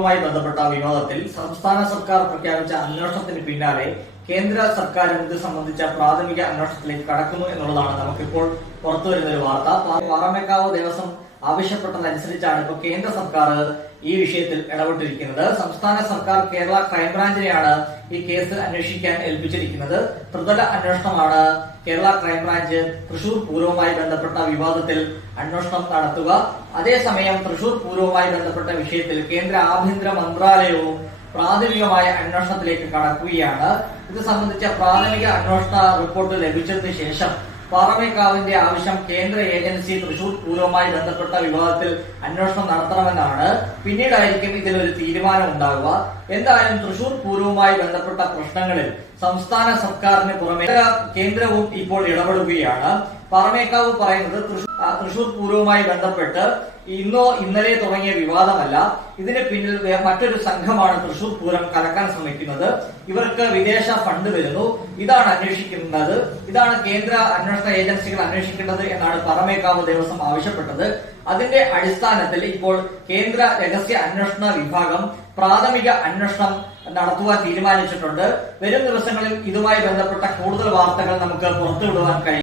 ുമായി ബന്ധപ്പെട്ട വിനോദത്തിൽ സംസ്ഥാന സർക്കാർ പ്രഖ്യാപിച്ച അന്വേഷണത്തിന് പിന്നാലെ കേന്ദ്ര സർക്കാരും ഇത് സംബന്ധിച്ച പ്രാഥമിക അന്വേഷണത്തിലേക്ക് കടക്കുന്നു എന്നുള്ളതാണ് നമുക്കിപ്പോൾ പുറത്തുവരുന്ന ഒരു വാർത്ത പാറമേക്കാവ് ദേവസ്വം ആവശ്യപ്പെട്ടതനുസരിച്ചാണ് ഇപ്പോൾ കേന്ദ്ര സർക്കാർ ഈ വിഷയത്തിൽ ഇടപെട്ടിരിക്കുന്നത്. സംസ്ഥാന സർക്കാർ കേരള ക്രൈംബ്രാഞ്ചിനെയാണ് ഈ കേസ് അന്വേഷിക്കാൻ ഏൽപ്പിച്ചിരിക്കുന്നത്. ത്രിതല അന്വേഷണമാണ് കേരള ക്രൈംബ്രാഞ്ച് തൃശൂർ പൂരവുമായി ബന്ധപ്പെട്ട വിവാദത്തിൽ അന്വേഷണം നടത്തുക. അതേസമയം തൃശൂർ പൂരവുമായി ബന്ധപ്പെട്ട വിഷയത്തിൽ കേന്ദ്ര ആഭ്യന്തര മന്ത്രാലയവും പ്രാഥമികമായ അന്വേഷണത്തിലേക്ക് കടക്കുകയാണ്. ഇത് സംബന്ധിച്ച പ്രാഥമിക അന്വേഷണ റിപ്പോർട്ട് ലഭിച്ചതിന് ശേഷം പാറമേക്കാവിന്റെ ആവശ്യം കേന്ദ്ര ഏജൻസി തൃശൂർ പൂരവുമായി ബന്ധപ്പെട്ട വിവാദത്തിൽ അന്വേഷണം നടത്തണമെന്നാണ്. പിന്നീടായിരിക്കും ഇതിൽ ഒരു തീരുമാനം ഉണ്ടാവുക എന്തായാലും തൃശൂർ പൂരവുമായി ബന്ധപ്പെട്ട പ്രശ്നങ്ങളിൽ സംസ്ഥാന സർക്കാരിന് പുറമെ കേന്ദ്രവും ഇപ്പോൾ ഇടപെടുകയാണ്. പാറമേക്കാവ് പറയുന്നത് തൃശൂർ പൂരവുമായി ബന്ധപ്പെട്ട് ഇന്നോ ഇന്നലെ തുടങ്ങിയ വിവാദമല്ല. ഇതിന് പിന്നിൽ മറ്റൊരു സംഘമാണ് തൃശൂർ പൂരം കലക്കാൻ ശ്രമിക്കുന്നത്. ഇവർക്ക് വിദേശ ഫണ്ട് വരുന്നു. ഇതാണ് അന്വേഷിക്കുന്നത്. ഇതാണ് കേന്ദ്ര അന്വേഷണ ഏജൻസികൾ അന്വേഷിക്കേണ്ടത് എന്നാണ് പറമേക്കാവ് ദേവസ്വം ആവശ്യപ്പെട്ടത്. അതിന്റെ അടിസ്ഥാനത്തിൽ ഇപ്പോൾ കേന്ദ്ര രഹസ്യ അന്വേഷണ വിഭാഗം പ്രാഥമിക അന്വേഷണം നടത്തുവാൻ തീരുമാനിച്ചിട്ടുണ്ട്. വരും ദിവസങ്ങളിൽ ഇതുമായി ബന്ധപ്പെട്ട കൂടുതൽ വാർത്തകൾ നമുക്ക് പുറത്തുവിടുവാൻ കഴിയും.